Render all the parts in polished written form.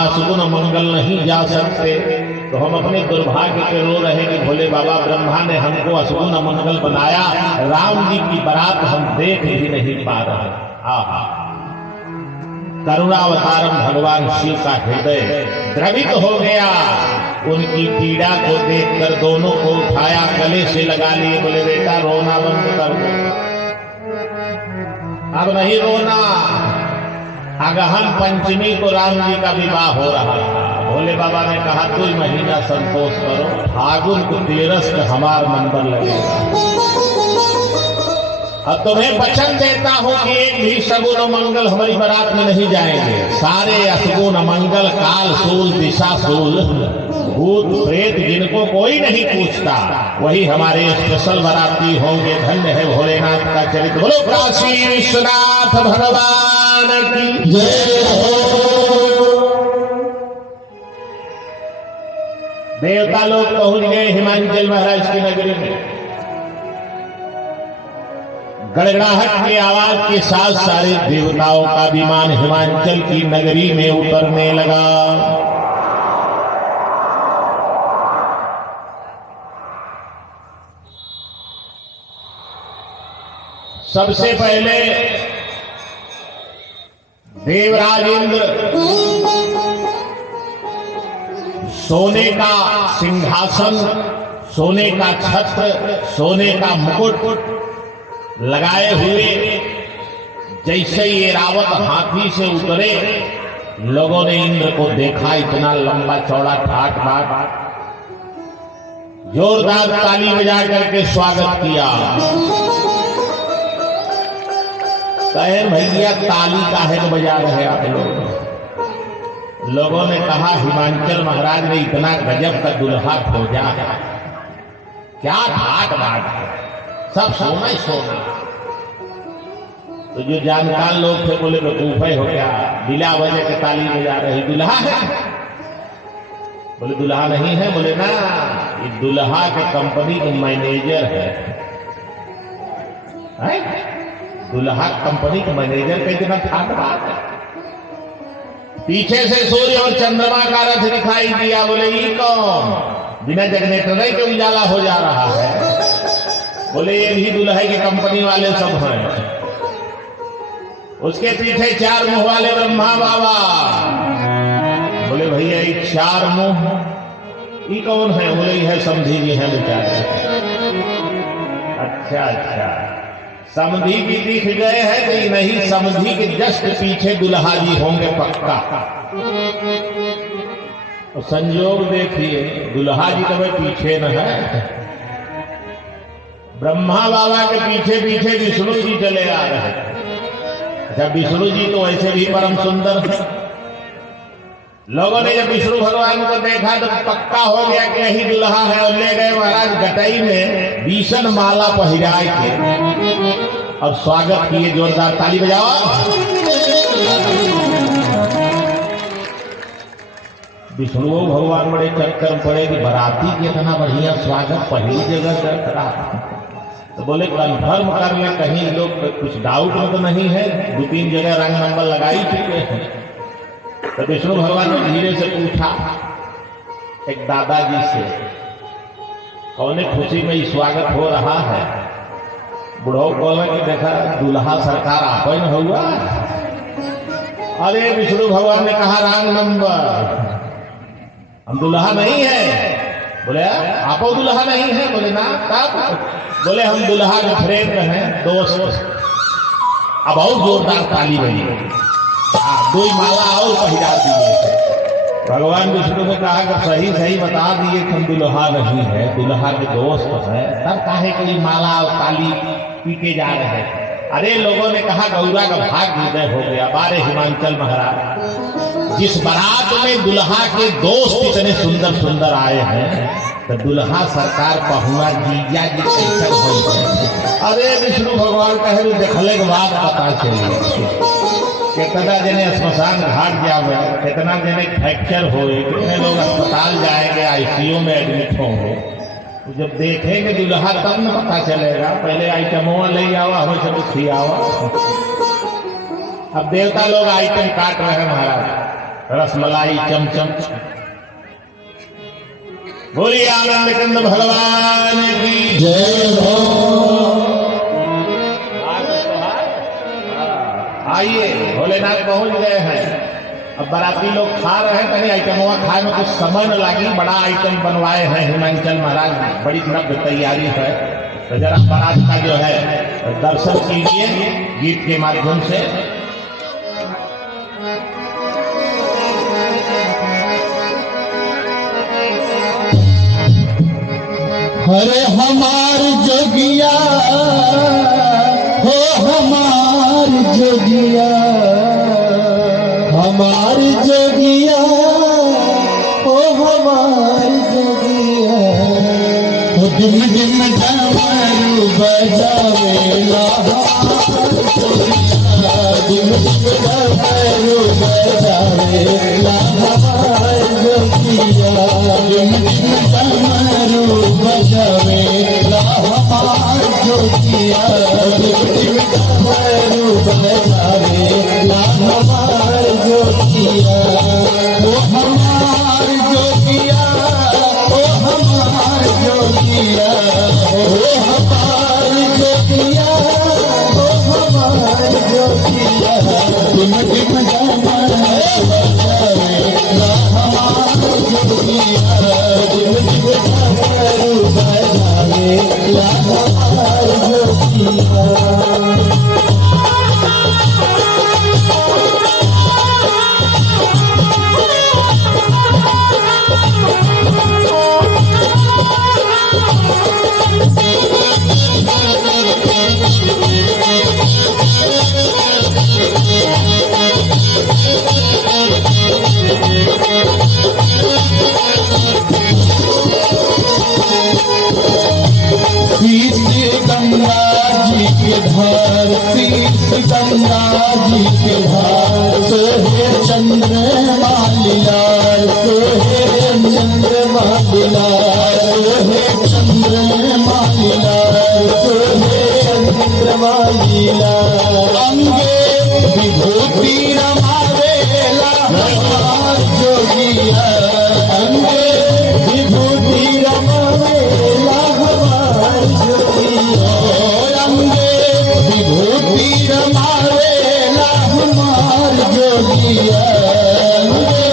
वहां सुगुण मंगल नहीं जा सकते, तो हम अपने दुर्भाग्य पे रो रहे कि भोले बाबा ब्रह्मा ने हमको असुगुण मंगल बनाया, राम जी की बारात हम देख ही नहीं पा रहे। आहा, करुणावतारम भगवान शिव का हृदय द्रवित हो गया। उनकी पीड़ा को देखकर दोनों को उठाया, गले से लगा लिए, बोले बेटा रोना बंद कर दो, अब नहीं रोना। अगहन पंचमी को राम जी का विवाह हो रहा था। भोले बाबा ने कहा 2 महीना संतोष करो, फागुन को तेरस का हमार नंबर लगेगा। अब तुम्हें वचन देता हूं कि एक भी सगुन मंगल हमारी बारात में नहीं जाएंगे। सारे असगुन मंगल, काल सूल, दिशा सूल, भूत प्रेत जिनको कोई नहीं पूछता, वही हमारे स्पेशल बाराती होंगे। धन्य है भोलेनाथ का चरित्र। बोलो काशी विश्वनाथ भगवान की जय हो। देवता लोग पहुंच गए हिमांचल महाराज की नगरी में। गड़गड़ाहट की आवाज के साथ सारे देवताओं का विमान हिमांचल की नगरी में उतरने लगा। सबसे पहले देवराज इंद्र सोने का सिंहासन, सोने का छत्र, सोने का मुकुट लगाए हुए जैसे ये रावत हाथी से उतरे, लोगों ने इंद्र को देखा, इतना लंबा चौड़ा ठाट बाट, जोरदार ताली बजा करके स्वागत किया। कहे भैया ताली काहे को बजा रहे आप लोग? लोगों ने कहा हिमांचल महाराज ने इतना गजब का दुल्हा खोजा, क्या ठाट बाट है, सब सोना ही सोना। तो जो जानकार लोग थे बोले बेवकूफे हो गया, बिला वजह के ताली बजा रहे, दुल्हा है? बोले दुल्हा नहीं है। बोले ना, ये दुल्हा के कंपनी का मैनेजर है। दुल्हा कंपनी के मैनेजर का इतना ठाट बाट है। पीछे से सूर्य और चंद्रमा का रथ दिखाई दिया। बोले ये कौन? बिना जनरेटर के उजाला हो जा रहा है। बोले ये भी दुल्हे की कंपनी वाले सब हैं। उसके पीछे 4 मुंह वाले ब्रह्मा बाबा। बोले भैया ये 4 मुंह ये कौन है? बोले ये है समधी जी हैं बेचारे। अच्छा अच्छा, समधी भी दिख गए हैं कि नहीं? समधी के जस्ट पीछे दुल्हा जी होंगे पक्का। तो संयोग देखिए, दुल्हा जी तो पीछे न है, ब्रह्मा बाबा के पीछे पीछे विष्णु जी चले आ रहे हैं। जब विष्णु जी तो ऐसे भी परम सुंदर है। लोगों ने जब विष्णु भगवान को देखा तो पक्का हो गया कि यही दुल्हा है, और ले गए महाराज गटई में भीषण माला पहिराए के। अब स्वागत किए, जोरदार ताली बजाओ। विष्णु भगवान बड़े चक्कर पड़े कि बराती के इतना बढ़िया स्वागत पहली जगह करा। तो बोले कंफर्म कर ले, कहीं लोग कुछ डाउट में तो नहीं है? 2-3 जगह रंग नंबर लगाई चुके हैं। तो विष्णु भगवान ने धीरे से पूछा एक दादाजी से, कौने खुशी में स्वागत हो रहा है? बुढ़ो बोले कि देखा दुल्हा सरकार आपन हुआ। अरे विष्णु भगवान ने कहा रंग नंबर, हम दुल्हा नहीं है। बोले आप दुल्हा नहीं है? बोले ना, तब? बोले हम दुल्हा के फ्रेंड हैं, दोस्त। अब और जोरदार ताली बजी। 2 माला और पहिरा दिए। भगवान विष्णु ने कहा कि सही सही बता दिए कि हम दुल्हा नहीं है, दुल्हा के दोस्त है, तब काहे कोई माला और ताली पीटे जा रहे हैं? अरे लोगों ने कहा गौरा का भाग विदय हो गया। बारे हिमांचल महाराज, जिस बारात में दुल्हा के दोस्त इतने सुंदर सुंदर आए हैं, तो दुल्हा सरकार पहुआ जीजा जी कैसे हो गए? अरे विष्णु भगवान कहे देखले के बाद पता चली कितना जने श्मशान घाट जावे, कितना जने फ्रैक्चर होए, कितने लोग अस्पताल जाएंगे, आईसीयू में एडमिट होंगे। जब देखेंगे दुल्हा तब न पता चलेगा। पहले आइटमों ले जावा, हमें सब खियावा। अब देवता लोग आइटम काट रहे हैं महाराज। रसमलाई चमचम। बोलिए आनंद कंद भगवान की जय हो। आइए, भोलेनाथ पहुंच गए हैं। अब बाराती लोग खा रहे हैं, कहीं आइटमों खाए में कुछ समय न लगी। बड़ा आइटम बनवाए हैं हिमांचल महाराज, बड़ी नव्य तैयारी है। तो जरा बारात का जो है दर्शन कीजिए गीत के माध्यम से। हरे हमार जोगिया हो, हमार जोगिया, हमार जोगिया हो, हमार जोगिया। हो डिम डिम डमरू बजावेला हमार जोगिया, डिम डिम डमरू बजावेला हमार जोगिया, डिम डिम डमरू बजावेला हमार जोगिया, डिम डिम डमरू बजावेला हमार जोगिया। ओ हमार जोगिया, ओ हमार जोगिया, ओ हमार जोगिया, ओ हमार जोगिया। डिम डिम डमरू बजावेला हमार जोगिया, डिम डिम डमरू बजावेला हमार जोगिया। शीश गंगा जी के धार, शीश गंगा जी के धार, सोहे चंद्रमा लीलार, सोहे चंद्रमा लीलार, सोहे चंद्रमा लीलार, सोहे चंद्रमा लीलार। अंगे विभूति रमावेला हमार जोगिया, अंगे विभूति रमावेला हमार जोगिया, अंगे विभूति रमावेला हमार जोगिया, अंगे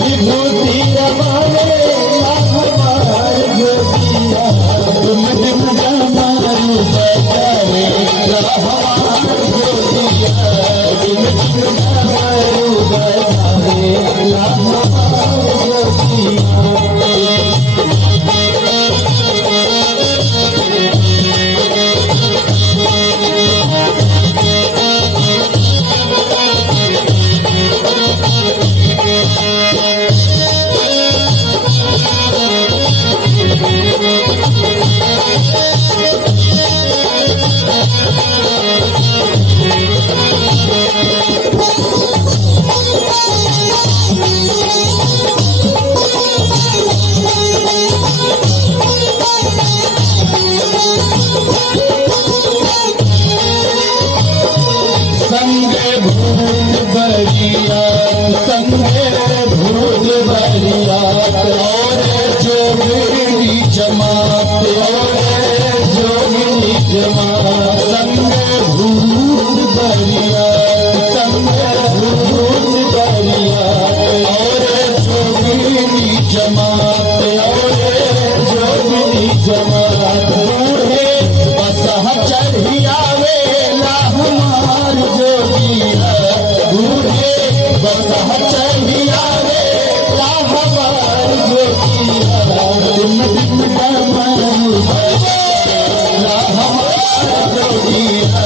विभूति रमावेला हमार जोगिया। डिम डिम डमरू बजावेला हमार जोगिया, डिम डिम डमरू बजावेला हमार जोगिया। संगे भूत बलिया, संगे भूत बलिया, और जोगिनी जमात, और जोगिनी जमात। संगे भूत बलिया, संगे भूत बलिया, और जोगिनी जमात, और जोगिनी जमात। बूढ़े बसहा चढ़ी आवेला हमार जोगिया, बूढ़े बसहा चढ़ी आवेला हमार जोगिया। डिम डिम डमरू बजावेला हमार जोगिया,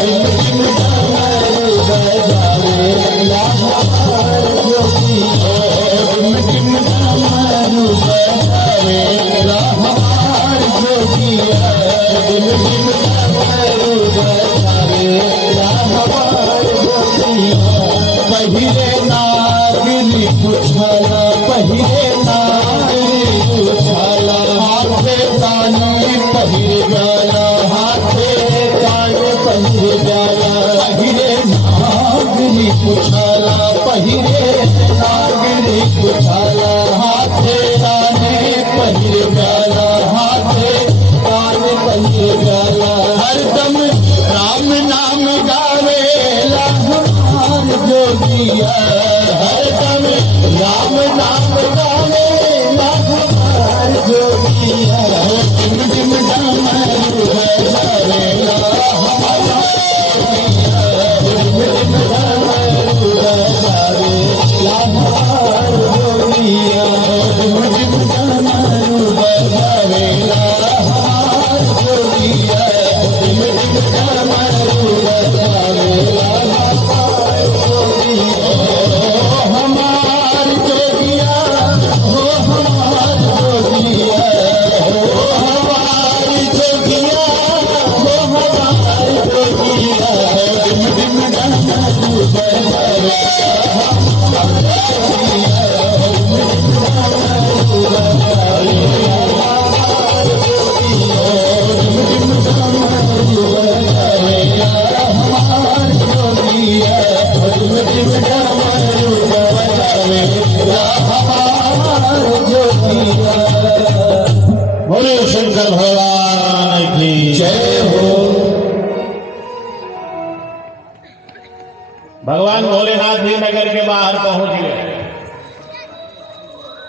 डिम डिम डमरू बजावेला हमार जोगिया, डिम डिम डमरू बजावेला हमार जोगिया, डिम डिम डमरू बजावेला हमार जोगिया। पहिले नागिनी पुछला, पहिले नागिनी पुछला, हाथे कानी पहिरे जाला, हाथे कानी पहिरे जाला। पहिले नागिनी पुछला, पहिरे बोले शंकर भगवान की जय हो। भगवान भोलेनाथ भी नगर के बाहर पहुंच गए।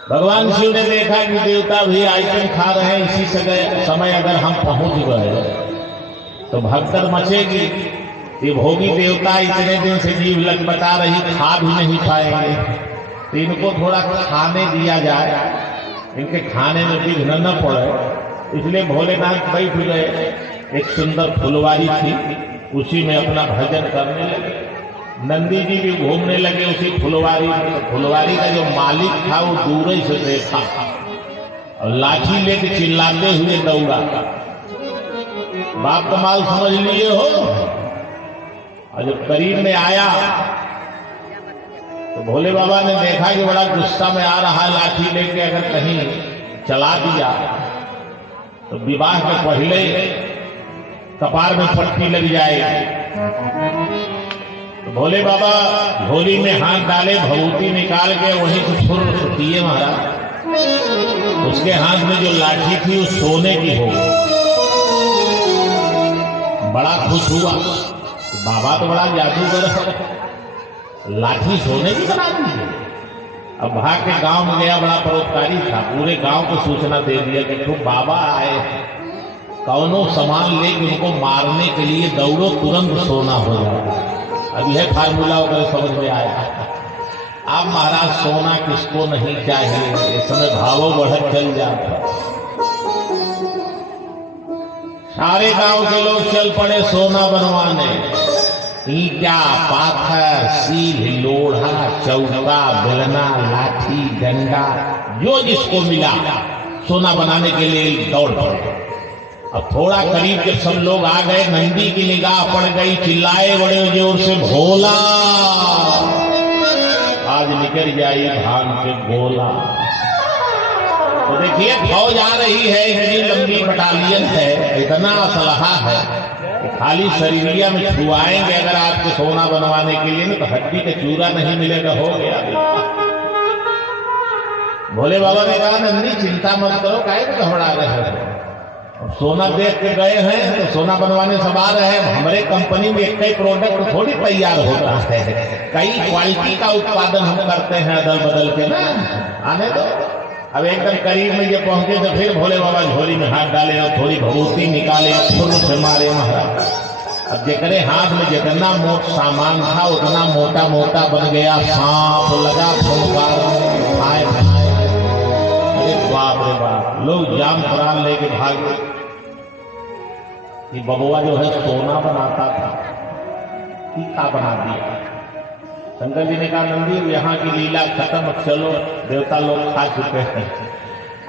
भगवान शिव ने देखा कि देवता भी आइटम खा रहे हैं, इसी समय अगर हम पहुंच गए तो भगदड़ मचेगी। ये भोगी देवता इतने दिन से जीव लटपटा रही, खा भी नहीं पाएंगे, तो इनको थोड़ा खाने दिया जाए, इनके खाने में विघ्न न पड़े। इसलिए भोलेनाथ बैठ गए। एक सुंदर फुलवारी थी, उसी में अपना भजन करने लगे। नंदी जी भी घूमने लगे उसी फुलवारी में। तो फुलवारी का जो मालिक था वो दूर ही से देखा और लाठी लेके चिल्लाते हुए दौड़ा। बाप कमाल समझ लिए हो। और जब करीब में आया तो भोले बाबा ने देखा कि बड़ा गुस्सा में आ रहा, लाठी लेके अगर कहीं चला दिया तो विवाह के पहले कपार में पट्टी लग जाएगी। तो भोले बाबा झोली में हाथ डाले, भभूति निकाल के वहीं से फुर दिए महाराज। उसके हाथ में जो लाठी थी वो सोने की हो। बड़ा खुश हुआ। बाबा तो बड़ा जादूगर है, लाठी सोने की बना दी। अब भाग के गांव में गया, बड़ा परोपकारी था, पूरे गांव को सूचना दे दिया कि तो बाबा आए, कौनो सामान लेके उनको मारने के लिए दौड़ो, तुरंत सोना हो जाए। अब यह फार्मूला वगैरह समझ में आया। अब महाराज सोना किसको नहीं चाहिए, इस समय भावों बढ़त चल जाता। सारे गांव के लोग चल पड़े सोना बनवाने। ईंटा, पाथर, सील, लोढ़ा, चौका, बेलना, लाठी, डंडा, जो जिसको मिला सोना बनाने के लिए दौड़ पड़े। अब थोड़ा करीब जब सब लोग आ गए, नंदी की निगाह पड़ गई, चिल्लाए बड़े जोर से, भोला आज निकल जाई भांग के गोला। तो देखिए फौज आ रही है, इतनी लंबी बटालियन है, इतना असलहा है कि खाली शरीरिया में छुआएंगे अगर आपको सोना बनवाने के लिए, तो हड्डी का चूरा नहीं मिलेगा। हो गया। भोले बाबा ने कहा, नंदी चिंता मत करो, काहे को घबरा रहे हो, सोना देख के गए हैं तो सोना बनवाने सब आ रहे हैं। हमारे कंपनी में एक कई प्रोडक्ट थोड़ी तैयार होता है, कई क्वालिटी का उत्पादन हम करते हैं अदल बदल के ना, आने दो। अब एकदम करीब में जब पहुंचे तो फिर भोले बाबा झोली में हाथ डाले और थोड़ी भभूति निकाले, फुल से मारे महाराज। अब जितने हाथ में जितना मोटा सामान था उतना मोटा मोटा बन गया। सांप लगा, फुंकार आए। बाप रे बाप, लोग जान प्राण लेके भागे। ये बबुआ जो है सोना बनाता था, टीका बना दिया। शंकर जी ने कहा, नंदी यहाँ की लीला खत्म, चलो देवता लोग खा चुके हैं।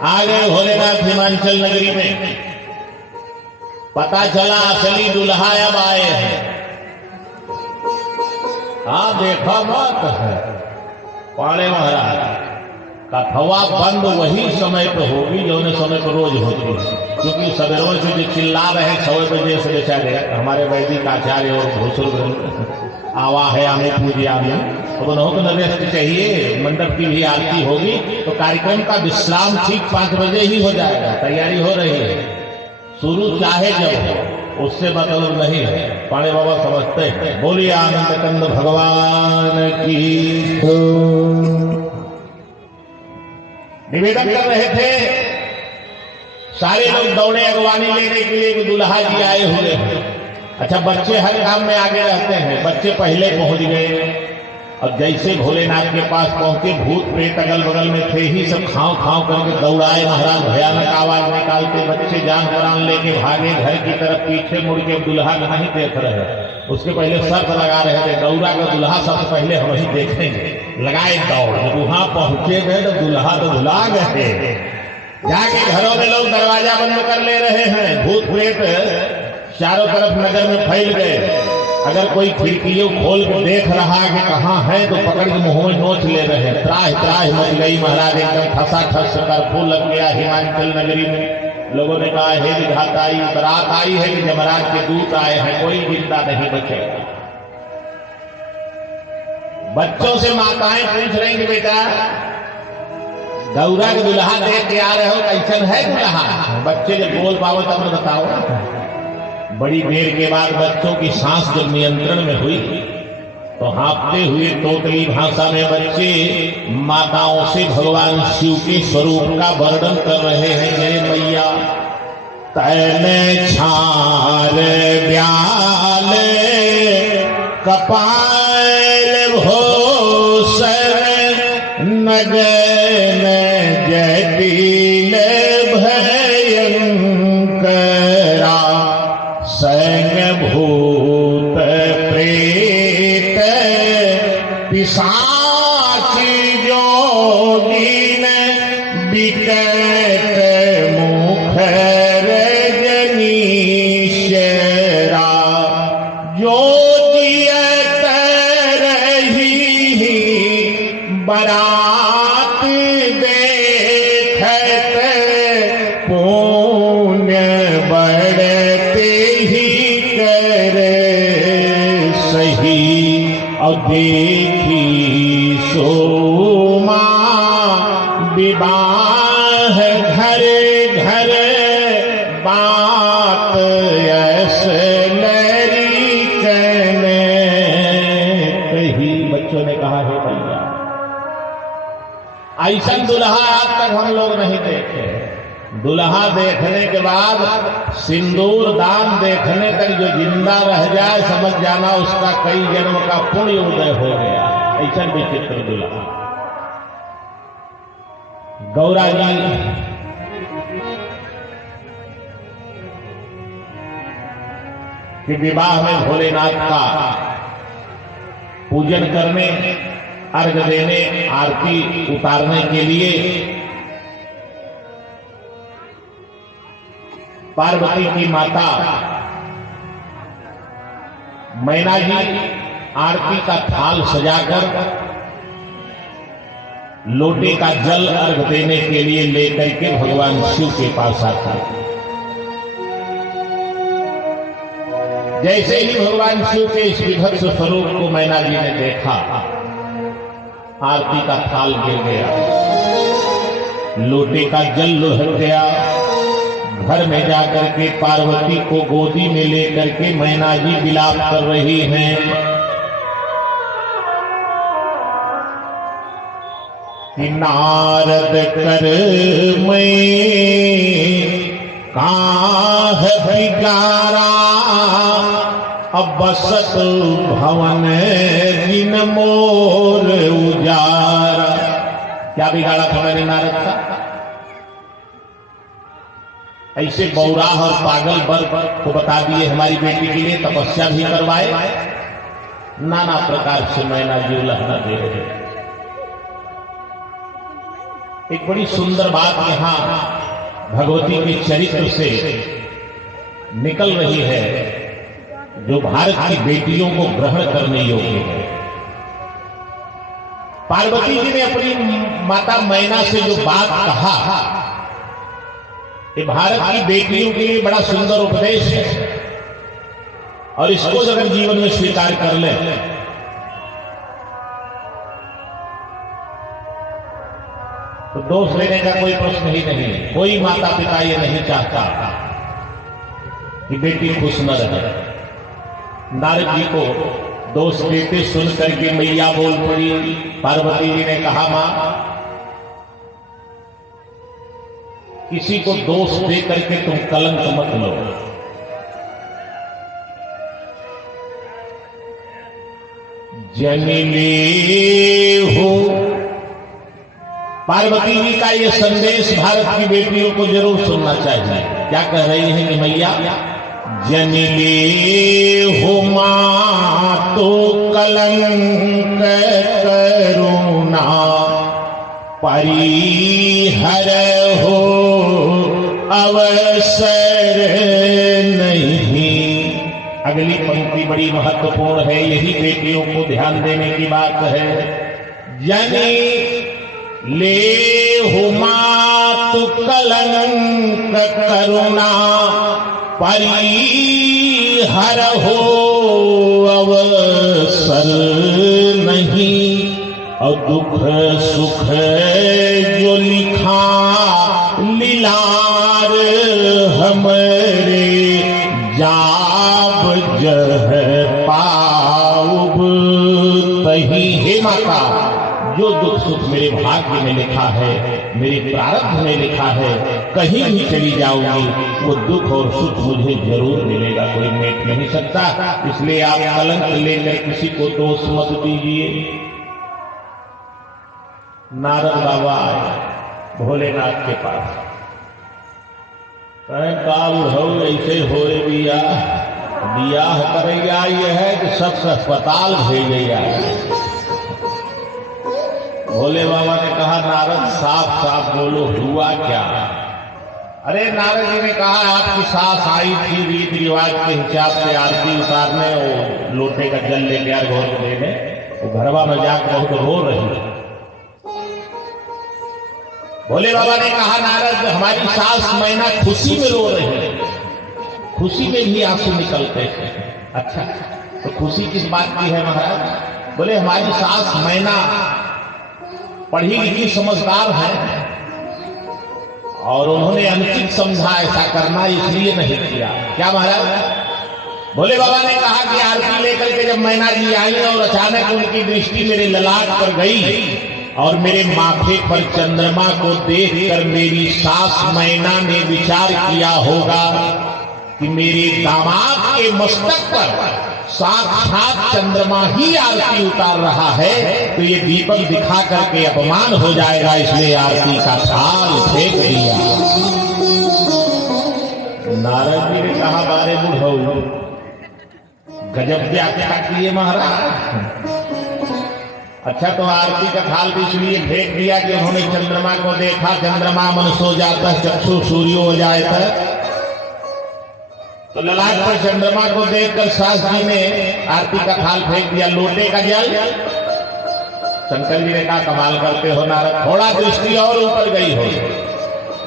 आ गए भोलेनाथ हिमाचल नगरी में। पता चला असली दुल्हा अब आए हैं। हाँ देखा मत है पाड़े महाराज, कथवा बंद वही समय पे होगी जो समय पर रोज होती है, क्योंकि सवेरों से जो चिल्ला रहे 6 बजे से बेचारे हमारे वैदिक आचार्य और भूसुर आवा है हमें पूजा में, तो उन्हों को रेस्ट चाहिए, मंडप की भी आरती होगी, तो कार्यक्रम का विश्राम ठीक 5 बजे ही हो जाएगा। तैयारी हो रही है, शुरू चाहे जब हो, उससे मतलब नहीं है। पाणे बाबा समझते हैं। बोलिए आनंद कंद भगवान की। निवेदन कर रहे थे, सारे लोग दौड़े अगवानी लेने के लिए कि दुल्हा जी आए हुए हैं। अच्छा, बच्चे हर काम में आगे रहते हैं, बच्चे पहले पहुंच गए। और जैसे भोलेनाथ के पास पहुंचे, भूत प्रेत अगल बगल में थे ही, सब खाओ खाओ करके दौड़ाए महाराज। भयानक आवाज निकालते बच्चे जान प्राण लेके भागे घर की तरफ। पीछे मुड़ के दुल्हा नहीं देख रहे, उसके पहले शर्त लगा रहे थे, दौड़ा का दुल्हा सबसे पहले हम ही देखेंगे। लगाए दौड़, वहां पहुंचे गए तो दुल्हा तो भुला गए। जाके घरों में लोग दरवाजा बंद कर ले रहे हैं। भूत प्रेत चारों तरफ नगर में फैल गए। अगर कोई खिड़कियों खोल के देख रहा है कि कहाँ है, तो पकड़ के मुंह में नोच ले रहे हैं। त्राह त्राह मच गई महाराज, एकदम ठसा ठस कर्फ्यू लग गया हिमाचल नगरी में। लोगों ने कहा, हे विधाता, आई बरात आई है कि जमराज के दूत आए हैं, कोई जिंदा नहीं बचेगा। बच्चों से माताएं पूछ रही कि बेटा गौरा के दुल्हा देख के आ रहे हो, कैसन है दुल्हा? बच्चे जब बोल पाओ तब न बताओ। बड़ी देर के बाद बच्चों की सांस जब नियंत्रण में हुई तो हाँफते हुए तोतली भाषा में बच्चे माताओं से भगवान शिव के स्वरूप का वर्णन कर रहे हैं। मेरे मैया तैने छार ब्याल कपाल भोसर नगन जटिल भयंकरा संग भूत प्रेत पिशाच जोगिन विकट मुख रजनीशरा जो जियत रही बरात देखत पुण्य बढ़ते ही कर सही और देखी सोमा विवाह घर घर बात यस लरी कने कही। बच्चों ने कहा है भैया ऐसा दुल्हा आज तक हम लोग नहीं देखे। दुल्हा देखने के बाद सिंदूर दान देखने तक जो जिंदा रह जाए समझ जाना उसका कई जन्म का पुण्य उदय हो गया। ऐसा विचित्र दुल्हा। गौरा जी के विवाह में भोलेनाथ का पूजन करने, अर्घ देने, आरती उतारने के लिए पार्वती की माता मैना जी आरती का थाल सजाकर लोटे का जल अर्घ देने के लिए लेकर के भगवान शिव के पास आता। जैसे ही भगवान शिव के इस विभत्स स्वरूप को मैना जी ने देखा, आरती का थाल गिर गया, लोटे का जल लुढ़क गया। घर में जाकर के पार्वती को गोदी में लेकर के मैना जी विलाप कर रही हैं। कि नारद कर मैं काह बिगारा अब बसत भवन दिन मोर उजारा। क्या बिगाड़ा था मैंने नारद का? ऐसे बौराह और पागल बल को बता दिए हमारी बेटी के लिए तपस्या भी करवाए, नाना प्रकार से मैना जी उलझना दे रहे। एक बड़ी सुंदर बात यहां भगवती के चरित्र से निकल रही है जो भारत की बेटियों को ग्रहण करने योग्य है। पार्वती जी ने अपनी माता मैना से जो बात कहा, ये भारत की बेटियों के लिए बड़ा सुंदर उपदेश है और इसको अगर जीवन में स्वीकार कर ले तो दोष लेने का कोई प्रश्न ही नहीं है। कोई माता पिता ये नहीं चाहता कि बेटी खुश न रहे। नारद जी को दोष देते सुन करके मैया बोल पड़ी। पार्वती जी ने कहा, मां किसी को दोष दे करके तुम कलंक मत लो। जनिले हो। पार्वती जी का ये संदेश भारत की बेटियों को जरूर सुनना चाहिए। क्या कह रही है कि मैया जनिले हो मां तो कलंक करुणा परिहर हो अवसर नहीं। अगली पंक्ति बड़ी महत्वपूर्ण है, यही बेटियों को ध्यान देने की बात है। जनी ले हुमा तु कलंक करुणा परिहर हो अवसर नहीं। और दुख सुख जो लिख भाग्य में लिखा है, मेरे प्रारब्ध में लिखा है, कहीं भी चली जाऊंगी वो दुख और सुख मुझे जरूर मिलेगा, कोई मेट नहीं सकता। इसलिए आप कलंक लेकर किसी को दोष मत दीजिए। नारद बाबा आए भोलेनाथ के पास, काल हो ऐसे होए बियाह करेगा, ये है कि सब अस्पताल भेजेगा। भोले बाबा ने कहा नारद साफ साफ बोलो हुआ क्या? अरे नारद जी ने कहा आपकी सास आई थी रीति रिवाज के हिसाब से आरती उतारने और लोटे का जल लेके यार घोर देने, वो घरवा में जाकर बहुत रो रही है। भोले बाबा ने कहा नारद हमारी सास मैना खुशी में रो रही है, खुशी में भी आंसू निकलते हैं। अच्छा तो खुशी किस बात की है महाराज? बोले हमारी सास मैना पढ़ी लिखी समझदार है और उन्होंने अनुचित समझा ऐसा करना, इसलिए नहीं किया। क्या महाराज? भोले बाबा ने कहा कि आरती लेकर के जब मैना जी आई और अचानक उनकी दृष्टि मेरे ललाट पर गई और मेरे माथे पर चंद्रमा को देखकर मेरी सास मैना ने विचार किया होगा कि मेरे दामाद के मस्तक पर साक्षात चंद्रमा ही आरती उतार रहा है, तो ये दीपक दिखा करके अपमान हो जाएगा, इसलिए आरती का थाल फेंक दिया। नारद जी ने कहा बारे बुढ़ऊ गजब व्याख्या किए महाराज। अच्छा तो आरती का थाल भी इसलिए फेंक दिया कि उन्होंने चंद्रमा को देखा, चंद्रमा मन सो जाता चक्षु सूर्यो हो जाता, तो ललाट पर चंद्रमा को देखकर सास जी ने आरती का थाल फेंक दिया, लोटे का जल। शंकर जी ने कहा कमाल करते हो नारद, थोड़ा दृष्टि और ऊपर गई हो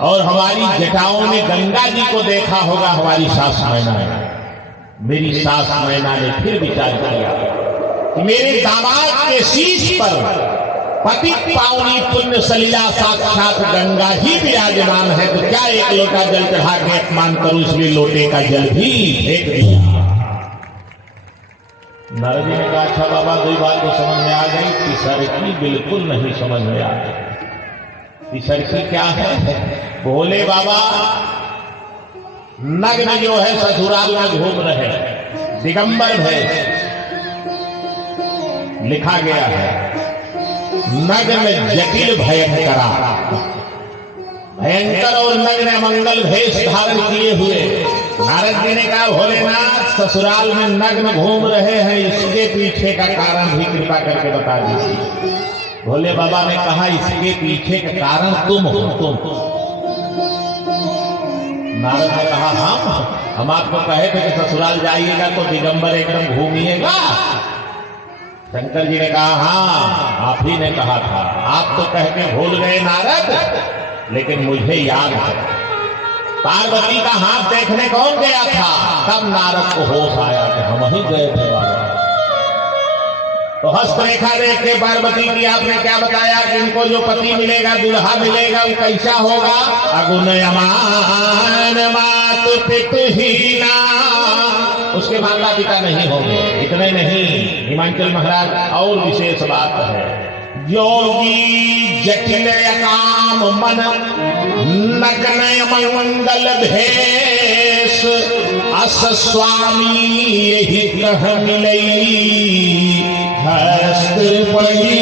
और हमारी जटाओं ने गंगा जी को देखा होगा हमारी सास मैना ने। मेरी सास मैना ने फिर विचार किया कि मेरे दामाद के शीश पर पति पावनी पुण्य सलिला साक्षात गंगा ही विराजमान है, तो क्या एक लोटा जल चढ़ा के अपमान करूं, इसलिए लोटे का जल भी फेंक दिया। नारद जी ने कहा अच्छा बाबा दो बात तो समझ में आ गई, तीसरी बिल्कुल नहीं समझ में आ गई। तीसरी क्या है? भोले बाबा नग्न जो है ससुराल में घूम रहे, दिगंबर है, लिखा गया है नग्न जटिल भयंकरा, भयंकर और नग्न मंगल भेष धारण किए हुए। नारद जी ने कहा भोलेनाथ ससुराल में नग्न घूम रहे हैं, इसके पीछे का कारण भी कृपा करके बता दीजिए। भोले बाबा ने कहा इसके पीछे का कारण तुम हो, तुम। नारद ने कहा हम आपको कहे थे कि ससुराल जाइएगा तो दिगंबर एकदम घूमिएगा। शंकर जी ने कहा हाँ आप ही ने कहा था, आप तो कह के भूल गए नारद, लेकिन मुझे याद है पार्वती का हाथ देखने कौन गया था, तब नारद को होश आया कि हम ही गए थे बाबा। तो हस्तरेखा देख के पार्वती की आपने क्या बताया कि इनको जो पति मिलेगा दुल्हा मिलेगा वो कैसा होगा? अगुण अमान मातु पितुहीना, उसके माता पिता नहीं होंगे। इतने नहीं, हिमाचल महाराज और विशेष बात है, योगी जटिल काम मन नग्न मंगल भेष, अस स्वामी यही कह मिलई हस्त पड़ी।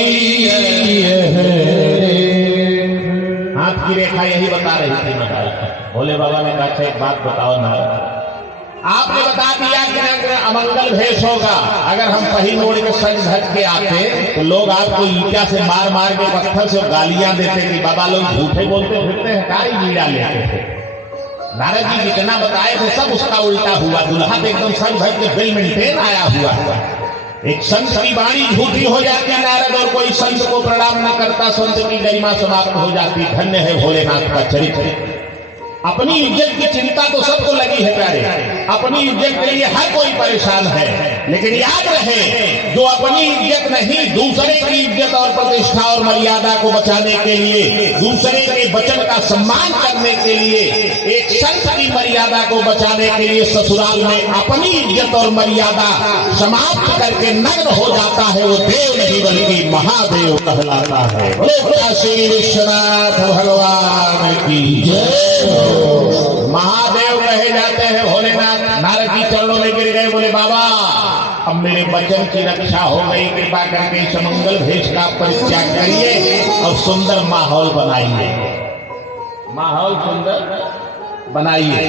हाथ की रेखा यही बता रही थी महाराज। भोले बाबा ने कहा एक बात बताओ नारद, आपने बता दिया कि अमंगल भेष होगा, अगर हम पही मोड़ के सज धज के आते तो लोग आपको ईटा से मार मार के पत्थर से गालियां देते कि बाबा लोग झूठे बोलते फिरते हैं, क्या ईड़ा लेते थे। नारद जी जितना बताए थे सब उसका उल्टा हुआ, दुल्हा एकदम सज धज के बिल मेंटेन आया हुआ। एक संत की वाणी झूठी हो जाती नारद, और कोई संत को प्रणाम न करता, संत की गरिमा समाप्त हो जाती। धन्य है भोलेनाथ का चरित्र। अपनी इज्जत की चिंता तो सबको लगी है प्यारे, अपनी इज्जत के लिए हर कोई परेशान है, लेकिन याद रहे जो अपनी इज्जत नहीं दूसरे की इज्जत और प्रतिष्ठा और मर्यादा को बचाने के लिए, दूसरे के वचन का सम्मान करने के लिए, एक संत की मर्यादा को बचाने के लिए ससुराल में अपनी इज्जत और मर्यादा समाप्त करके नग्न हो जाता है, वो देव नहीं बल्कि महादेव कहलाता है। बोलो श्री विश्वनाथ भगवान की जय। महादेव कहे जाते हैं भोलेनाथ। नारद जी चरणों में गिर गए, बोले बाबा अब मेरे वचन की रक्षा हो गई, कृपा करके समंगल भेष का परित्याग करिए और सुंदर माहौल बनाइए, माहौल सुंदर बनाइए।